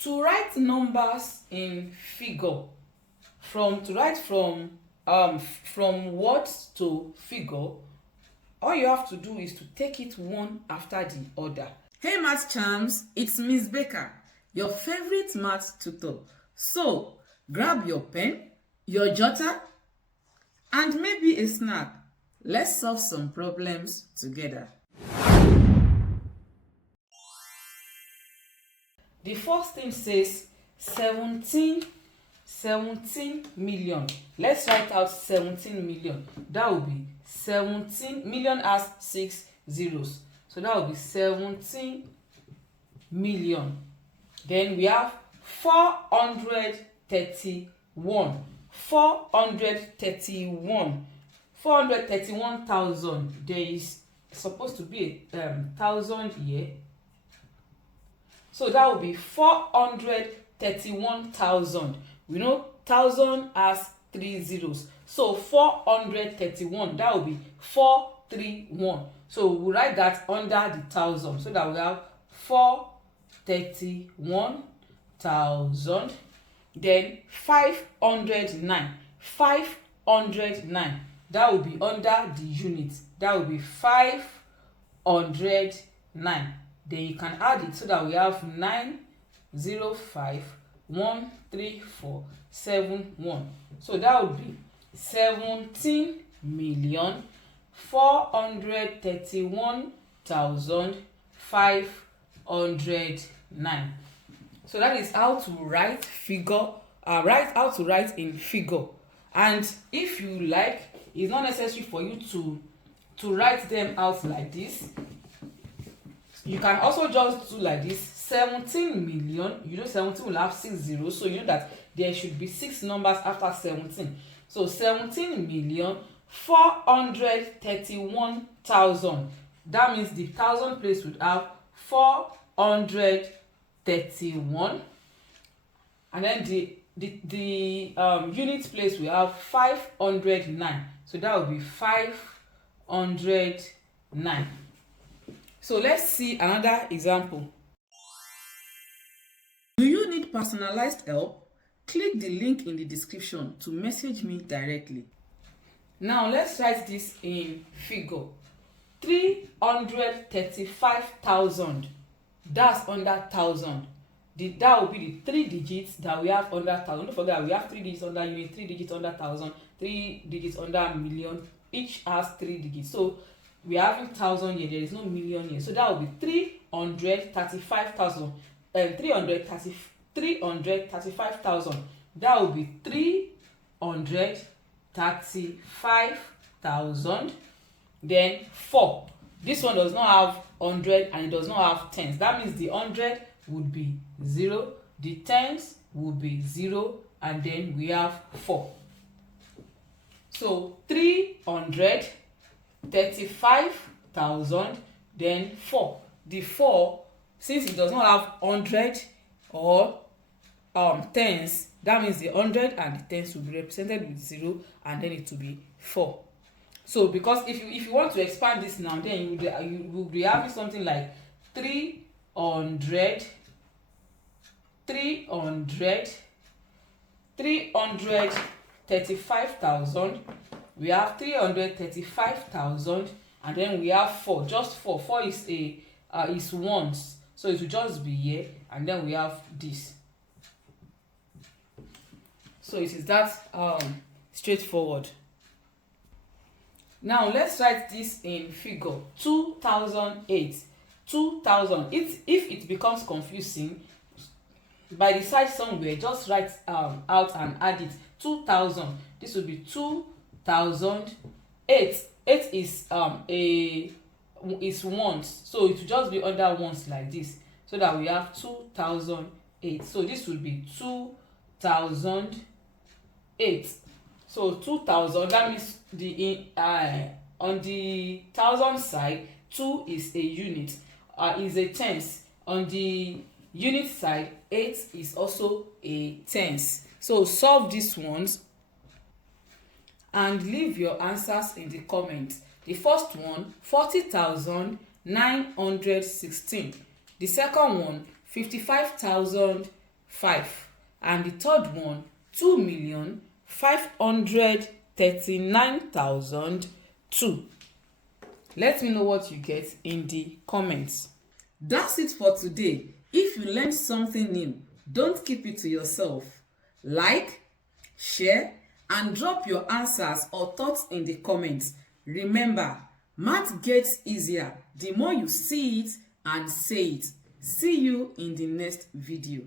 To write numbers in figure, from words to figure, all you have to do is to take it one after the other. Hey math champs, it's Miss Becca, your favorite math tutor. So grab your pen, your jotter, and maybe a snack. Let's solve some problems together. The first thing says 17 million. Let's write out 17 million. That will be 17 million has 6 zeros. So that will be 17 million. Then we have 431. 431,000. There is supposed to be a 1,000 here. So that will be 431,000. We know 1,000 has 3 zeros. So 431, that will be 431. So we'll write that under the 1,000. So that we have 431,000. Then 509. 509. That will be under the unit. That will be 509. Then you can add it so that we have 905,134,71. So that would be 17,431,509. So that is how to write figure. How to write in figure. And if you like, it's not necessary for you to write them out like this. You can also just do like this. 17 million, you know 17 will have 6 zeros, so you know that there should be 6 numbers after 17. So 17,431,000. That means the 1,000 place would have 431, and then the unit place we have 509. So that will be 509. So let's see another example. Do you need personalized help? Click the link in the description to message me directly. Now let's write this in figure. 335,000. That's under 1,000. That will be the 3 digits that we have under 1,000. Don't forget we have 3 digits under unit, 3 digits under 1,000, 3 digits under million. Each has 3 digits. So we are having 1,000 here. There is no million here. So that will be 335,000. 335,000. That will be 335,000. Then 4. This one does not have 100 and it does not have tens. That means the 100 would be 0, the tens would be 0, and then we have 4. So 335,000, then 4. The 4, since it does not have 100 or tens, that means the 100 and the tens will be represented with 0, and then it will be 4. So because if you want to expand this now, then you will be having something like 335,000. We have 335,000, and then we have 4. Just 4. 4 is ones, so it will just be here, and then we have this. So it is that straightforward. Now let's write this in figure. 2008. 2000. If it becomes confusing, by the side somewhere, just write out and add it. 2000. This will be 2008. 8 is ones, so it will just be under ones like this, so that we have 2008. So this will be 2008. So 2000, that means on the 1,000 side, 2 is a unit, is a tens. On the unit side, 8 is also a tens. So solve these ones and leave your answers in the comments. The first one, 40,916. The second one, 55,000 5. And the third one, 2,539,002. Let me know what you get in the comments. That's it for today. If you learned something new, don't keep it to yourself. Like, share, and drop your answers or thoughts in the comments. Remember, math gets easier the more you see it and say it. See you in the next video.